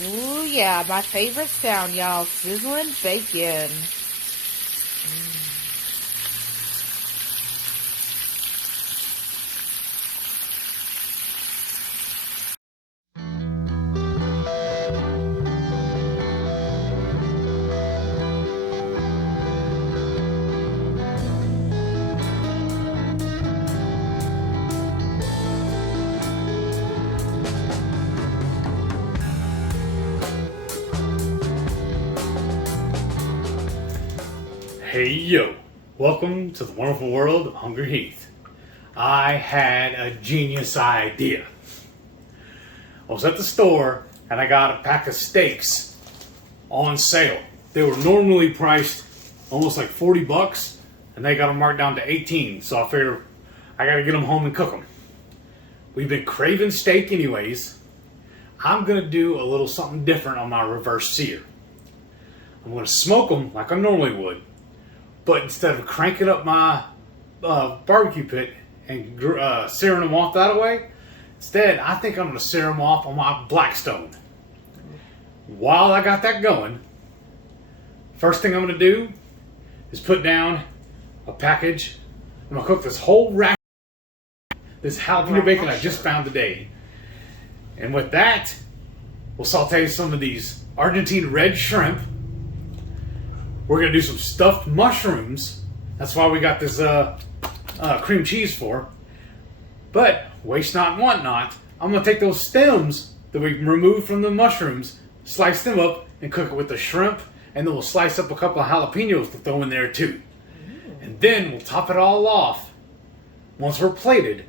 Ooh, yeah, my favorite sound, y'all. Sizzling bacon. Hey yo, welcome to the wonderful world of HungryHeath. I had a genius idea. I was at the store and I got a pack of steaks on sale. They were normally priced almost like 40 bucks and they got them marked down to 18. So I figured I gotta get them home and cook them. We've been craving steak anyways. I'm gonna do a little something different on my reverse sear. I'm gonna smoke them like I normally would. But instead of cranking up my barbecue pit and searing them off that way, instead I think I'm going to sear them off on my Blackstone. While I got that going, first thing I'm going to do is put down a package. I'm going to cook this whole rack of this jalapeno bacon I just found today. And with that, we'll saute some of these Argentine red shrimp. We're going to do some stuffed mushrooms. That's why we got this cream cheese for. But, waste not, want not. I'm going to take those stems that we removed from the mushrooms, slice them up, and cook it with the shrimp. And then we'll slice up a couple of jalapenos to throw in there too. And then we'll top it all off, once we're plated,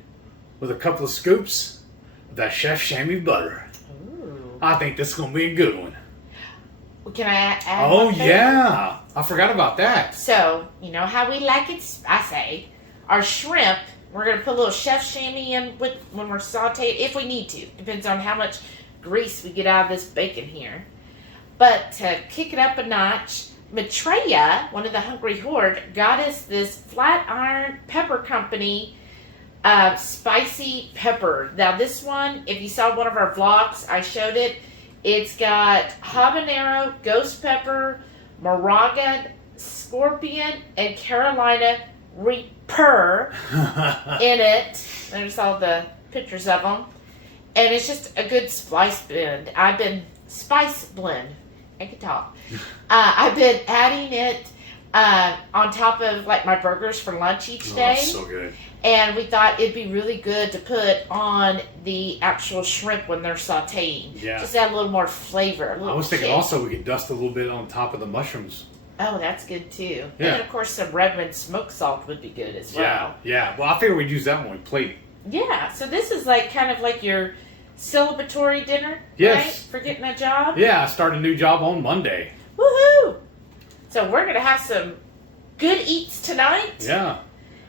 with a couple of scoops of that Chef Shammy butter. Ooh. I think this is going to be a good one. Can I add Oh, one thing? yeah. I forgot about that. So, you know how we like it, I say, our shrimp, we're going to put a little chef chamois in with when we're sauteing, if we need to. Depends on how much grease we get out of this bacon here. But to kick it up a notch, Maitreya, one of the Hungry Horde, got us this Flatiron Pepper Company spicy pepper. Now this one, if you saw one of our vlogs, I showed it. It's got habanero, ghost pepper, moraga, scorpion, and Carolina Reaper in it. There's all the pictures of them. And it's just a good spice blend. Spice blend. I can talk. I've been adding it on top of like my burgers for lunch each day. Oh, so good. And we thought it'd be really good to put on the actual shrimp when they're sauteing. Yeah. Just add a little more flavor. I was thinking also we could dust a little bit on top of the mushrooms. Oh, that's good too. Yeah. And then, of course, some Redmond smoked salt would be good as well. Yeah. Well, I figured we'd use that when we plate. Yeah. So this is like kind of like your celebratory dinner, Yes. right? For getting a job. Yeah, I started a new job on Monday. Woohoo! So we're going to have some good eats tonight. Yeah.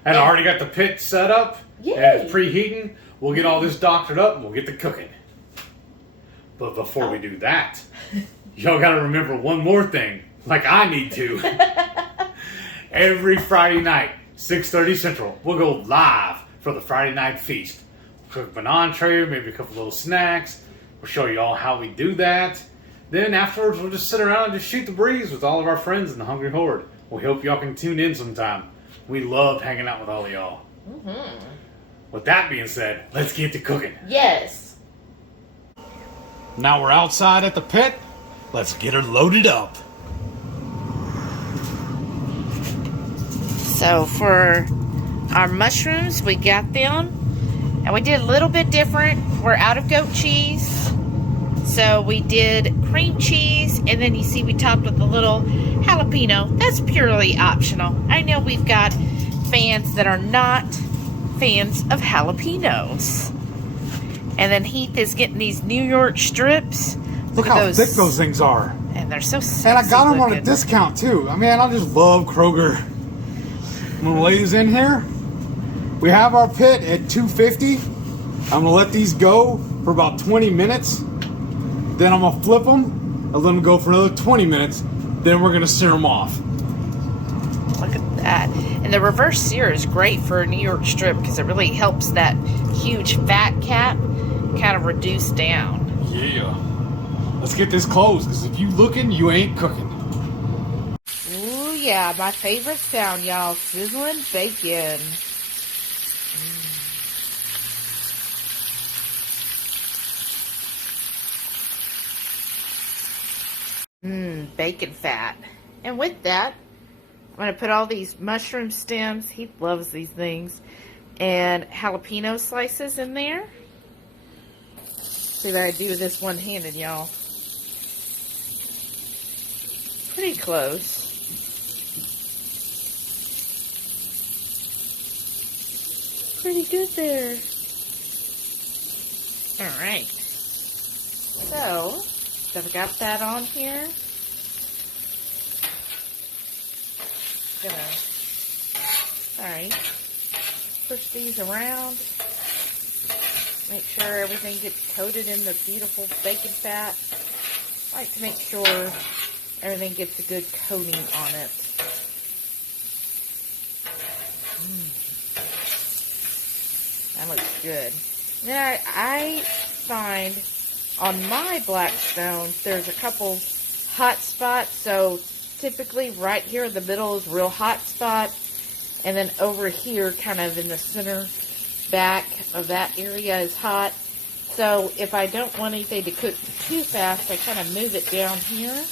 And I already got the pit set up. Yay. And it's preheating. We'll get all this doctored up and we'll get to cooking. But before we do that, y'all got to remember one more thing. Like I need to. Every Friday night, 6:30 Central, we'll go live for the Friday night feast. We'll cook an entree, maybe a couple little snacks. We'll show you all how we do that. Then afterwards, we'll just sit around and just shoot the breeze with all of our friends in the Hungry Horde. We hope y'all can tune in sometime. We love hanging out with all of y'all. Mm-hmm. With that being said, let's get to cooking. Yes. Now we're outside at the pit. Let's get her loaded up. So for our mushrooms, we got them. And we did a little bit different. We're out of goat cheese. So we did cream cheese. And then you see we topped with a little jalapeno. That's purely optional. I know we've got fans that are not fans of jalapenos. And then Heath is getting these New York strips. Look how thick those things are. And they're so sexy. And I got them on a looking. discount too. I mean, I just love Kroger. I'm gonna lay these in here. We have our pit at $2.50. I'm gonna let these go for about 20 minutes. Then I'm gonna flip them. I'll let them go for another 20 minutes. Then we're gonna sear them off. Look at that. And the reverse sear is great for a New York strip because it really helps that huge fat cap kind of reduce down. Yeah. Let's get this closed, because if you looking, you ain't cooking. Ooh, yeah, my favorite sound, y'all. Sizzling bacon. Bacon fat. And with that, I'm going to put all these mushroom stems. He loves these things. And jalapeno slices in there. See what I do this one-handed, y'all. Pretty close. Pretty good there. Alright. So, I've got that on here. Alright. Push these around. Make sure everything gets coated in the beautiful bacon fat. I like to make sure everything gets a good coating on it. That looks good. Then I find on my Blackstone, there's a couple hot spots. So typically right here in the middle is a real hot spot. And then over here, kind of in the center back of that area is hot. So if I don't want anything to cook too fast, I kind of move it down here.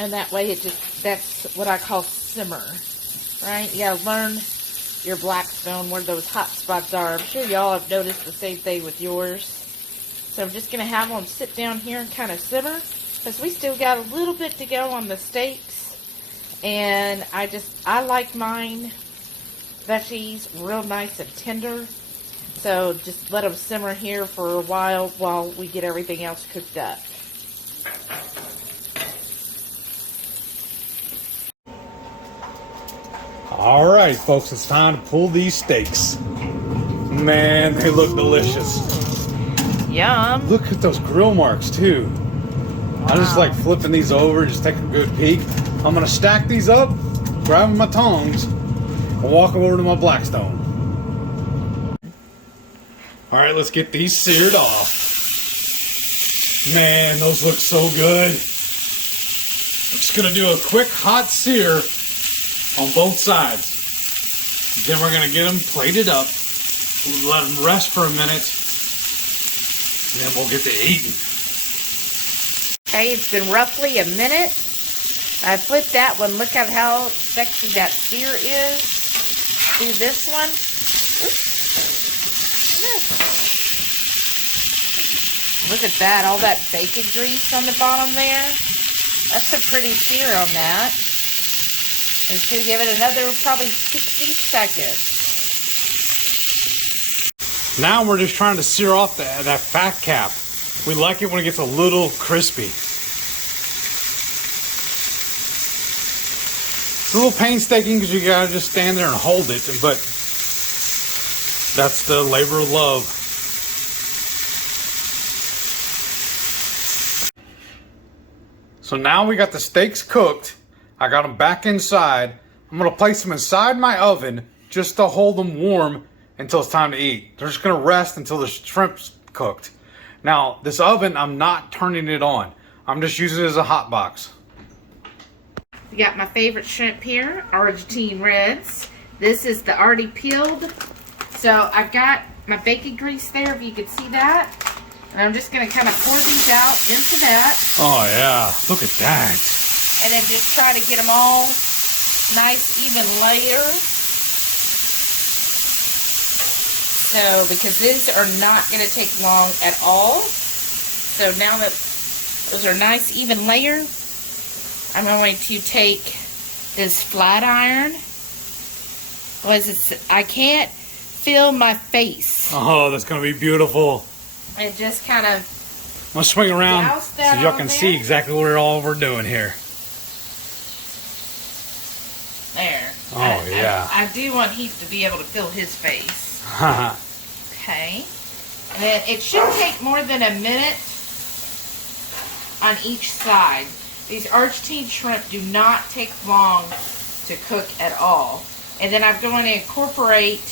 And that way that's what I call simmer. Right? You gotta learn your Blackstone where those hot spots are. I'm sure y'all have noticed the same thing with yours. So I'm just going to have them sit down here and kind of simmer, because we still got a little bit to go on the steaks. And I like mine veggies real nice and tender. So just let them simmer here for a while we get everything else cooked up. Alright, folks, it's time to pull these steaks. Man, they look delicious. Yum. Look at those grill marks, too. Wow. I just like flipping these over, just take a good peek. I'm going to stack these up, grab my tongs, and walk over to my Blackstone. Alright, let's get these seared off. Man, those look so good. I'm just going to do a quick hot sear on both sides. Then we're going to get them plated up, let them rest for a minute, and then we'll get to eating. Okay, it's been roughly a minute. I flipped that one. Look at how sexy that sear is. Do this one. Look at that, all that bacon grease on the bottom there. That's a pretty sear on that. I'm just going to give it another probably 60 seconds. Now we're just trying to sear off that fat cap. We like it when it gets a little crispy. It's a little painstaking because you gotta just stand there and hold it, but that's the labor of love. So now we got the steaks cooked. I got them back inside. I'm going to place them inside my oven just to hold them warm until it's time to eat. They're just going to rest until the shrimp's cooked. Now, this oven, I'm not turning it on. I'm just using it as a hot box. We got my favorite shrimp here, Argentine Reds. This is the already peeled. So I've got my bacon grease there, if you can see that. And I'm just going to kind of pour these out into that. Oh, yeah. Look at that. And then just try to get them all nice, even layer. So, because these are not going to take long at all. So now that those are nice, even layer, I'm going to take this flat iron. I can't feel my face. Oh, that's going to be beautiful. And just kind of I'm going to swing around so y'all can see exactly what we're doing here. There. Oh, yeah. I do want Heath to be able to feel his face. Okay. And then it should take more than a minute on each side. These Argentine shrimp do not take long to cook at all. And then I'm going to incorporate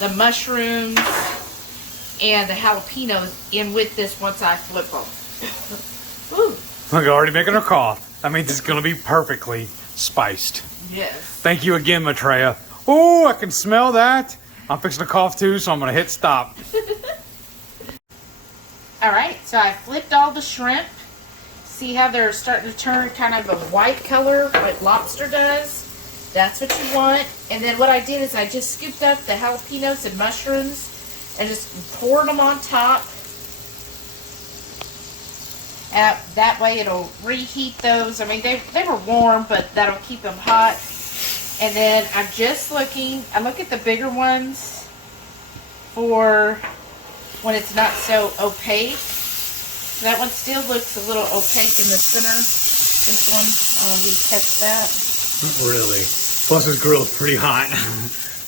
the mushrooms and the jalapenos in with this once I flip them. Woo. Look, already making her cough. That means it's going to be perfectly spiced. Yes. Thank you again, Maitreya. Oh, I can smell that. I'm fixing to cough too, so I'm going to hit stop. All right, so I flipped all the shrimp. See how they're starting to turn kind of a white color like lobster does? That's what you want. And then what I did is I just scooped up the jalapenos and mushrooms and just poured them on top. That way it'll reheat those. I mean, they were warm, but that'll keep them hot. And then I'm just looking, I look at the bigger ones for when it's not so opaque. That one still looks a little opaque in the center. This one, you catch that? Not really. Plus this grill's pretty hot.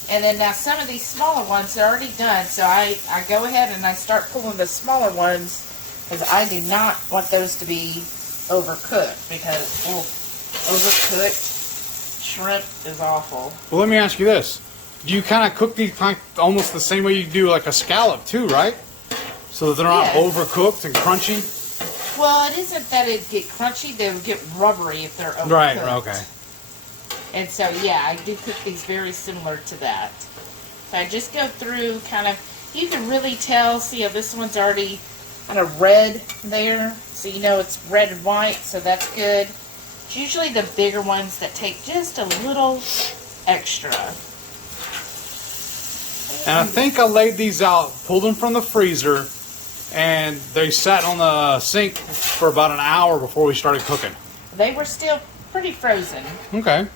And then now some of these smaller ones are already done. So I go ahead and I start pulling the smaller ones because I do not want those to be overcooked because overcooked shrimp is awful. Well, let me ask you this. Do you kind of cook these almost the same way you do like a scallop too, right? So that they're not overcooked and crunchy? Well, it isn't that it'd get crunchy. They would get rubbery if they're overcooked. Right, okay. And so, yeah, I do cook these very similar to that. So I just go through kind of, you can really tell, see how this one's already kind of red there. So you know it's red and white, so that's good. It's usually the bigger ones that take just a little extra. And I think I laid these out, pulled them from the freezer, and they sat on the sink for about an hour before we started cooking. They were still pretty frozen. Okay.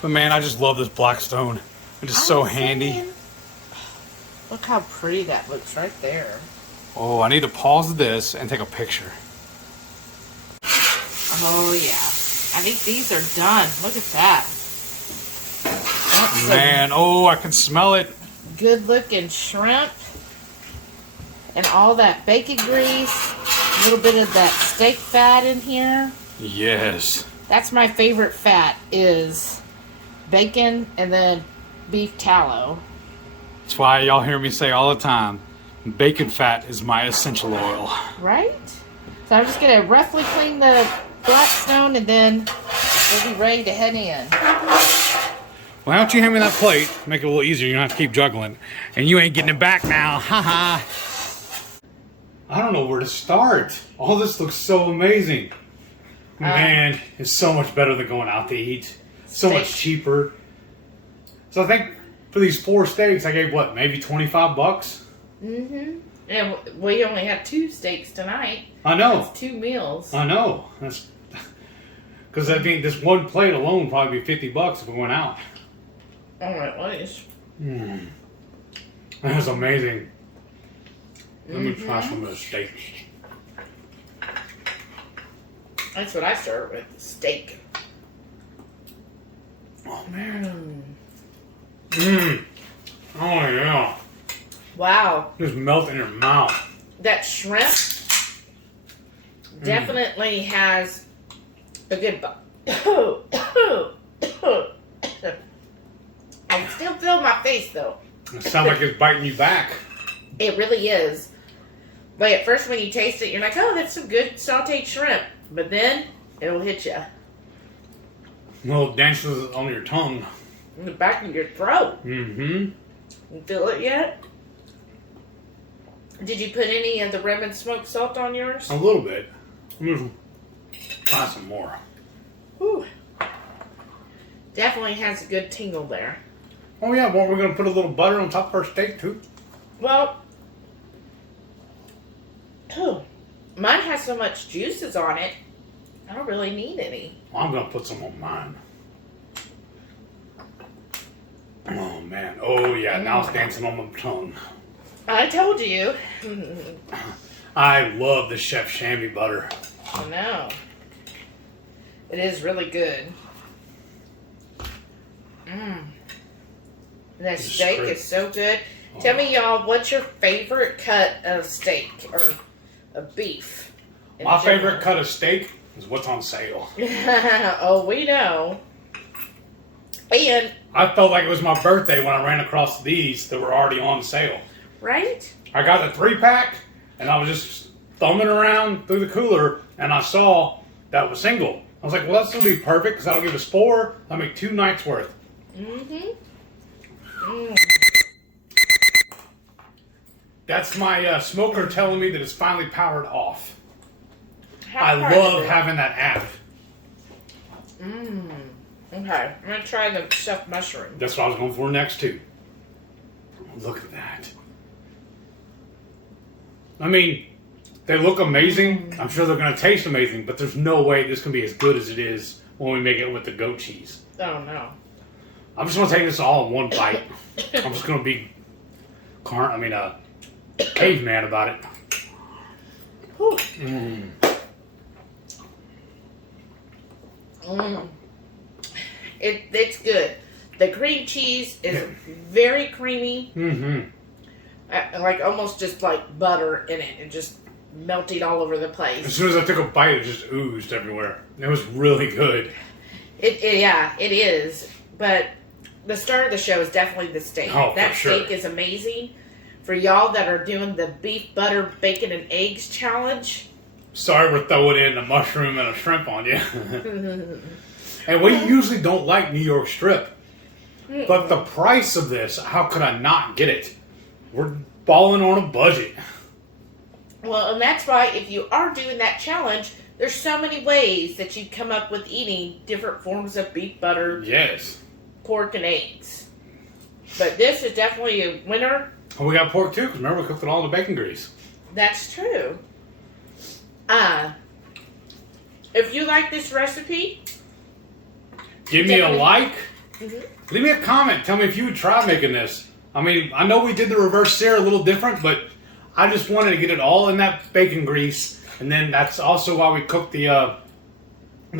But man, I just love this Blackstone. It's just so handy. Look how pretty that looks right there. Oh, I need to pause this and take a picture. Oh yeah. I think these are done. Look at that. That's Man, oh, I can smell it. good looking shrimp. And all that bacon grease. A little bit of that steak fat in here. Yes. That's my favorite fat is bacon and then beef tallow. That's why y'all hear me say all the time, bacon fat is my essential oil. Right? So I'm just going to roughly clean the Blackstone and then we'll be ready to head in. Why don't you hand me that plate? Make it a little easier. You don't have to keep juggling. And you ain't getting it back now. Haha. I don't know where to start. All this looks so amazing. Man, it's so much better than going out to eat. So much cheaper. So I think for these 4 steaks, I gave what, maybe 25 bucks? Mm-hmm. And we only had 2 steaks tonight. I know. That's 2 meals. I know. That's because I think this one plate alone would probably be 50 bucks if we went out. Oh, at least. That was amazing. Let me try some of the steak. That's what I start with, steak. Oh, man. Oh, yeah. Wow. Just melt in your mouth. That shrimp definitely has a good I can still feel my face, though. It sounds like it's biting you back. It really is. Like, at first when you taste it, you're like, oh, that's some good sauteed shrimp. But then, it'll hit you. Well, it dances on your tongue. In the back of your throat. Mm-hmm. You feel it yet? Did you put any of the rim and smoked salt on yours? A little bit. I'm going to try some more. Whew. Definitely has a good tingle there. Oh, yeah. Well, we're going to put a little butter on top of our steak, too. Well, mine has so much juices on it, I don't really need any. Well, I'm going to put some on mine. Oh, man. Oh, yeah. Now it's dancing on my tongue. I told you. I love the Chef Chamois butter. I know. It is really good. That steak is so good. Tell me, y'all, what's your favorite cut of steak or of beef? My favorite cut of steak is what's on sale. Oh, we know. And I felt like it was my birthday when I ran across these that were already on sale. right? I got the 3-pack, and I was just thumbing around through the cooler, and I saw that was single. I was like, well, that's going to be perfect, because that'll give us 4. I'll make 2 nights worth. That's my smoker telling me that it's finally powered off. I love having that app. Okay, I'm going to try the stuffed mushroom. That's what I was going for next, too. Look at that. I mean, they look amazing. I'm sure they're going to taste amazing, but there's no way this can be as good as it is when we make it with the goat cheese. Oh, no. I'm just going to take this all in one bite. I'm just going to be caveman about it. It's good. The cream cheese is very creamy. Like almost just like butter in it and just melting all over the place. As soon as I took a bite, it just oozed everywhere. It was really good. It is. But the star of the show is definitely the steak. Oh, that for sure. steak is amazing. For y'all that are doing the beef, butter, bacon, and eggs challenge. Sorry we're throwing in a mushroom and a shrimp on you. And we usually don't like New York strip. But the price of this, how could I not get it? We're balling on a budget. Well, and that's why if you are doing that challenge, there's so many ways that you come up with eating different forms of beef, butter, Yes. pork, and eggs. But this is definitely a winner. And we got pork too, because remember we cooked it all in the bacon grease. That's true. If you like this recipe, Give me a Definitely. like. Leave me a comment. Tell me if you would try making this. I mean, I know we did the reverse sear a little different, but I just wanted to get it all in that bacon grease. And then that's also why we cooked the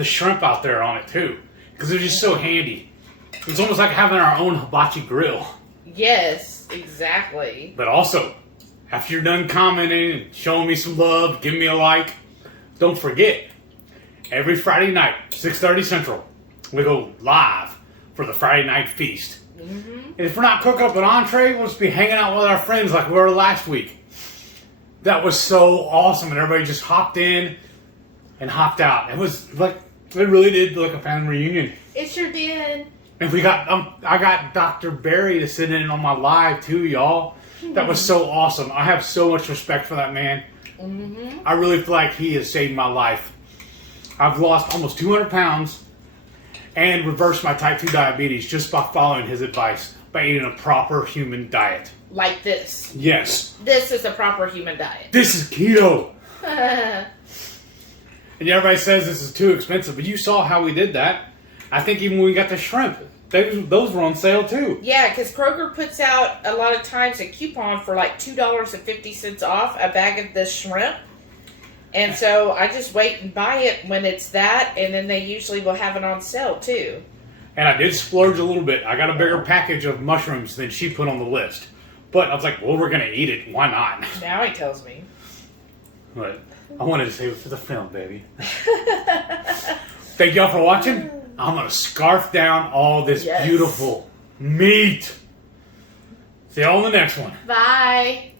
shrimp out there on it too. Because it was just so handy. It's almost like having our own hibachi grill. yes, exactly. But also, after you're done commenting and showing me some love, give me a like, don't forget, every Friday night, 6:30 Central, we go live for the Friday night feast. And if we're not cooking up an entree, we'll just be hanging out with our friends like we were last week. That was so awesome, and everybody just hopped in and hopped out. It was like, it really did look like a family reunion. It sure did. And we got, I got Dr. Barry to sit in on my live too, y'all. That was so awesome. I have so much respect for that man. I really feel like he has saved my life. I've lost almost 200 pounds and reversed my type 2 diabetes just by following his advice, by eating a proper human diet. Like this. Yes. This is a proper human diet. This is keto. And everybody says this is too expensive, but you saw how we did that. I think even when we got the shrimp, those were on sale too. Yeah, because Kroger puts out a lot of times a coupon for like $2.50 off a bag of the shrimp. And so I just wait and buy it when it's that, and then they usually will have it on sale too. And I did splurge a little bit. I got a bigger package of mushrooms than she put on the list. But I was like, well, we're going to eat it. Why not? Now he tells me. But I wanted to save it for the film, baby. Thank y'all for watching. I'm going to scarf down all this beautiful meat. See y'all in the next one. Bye.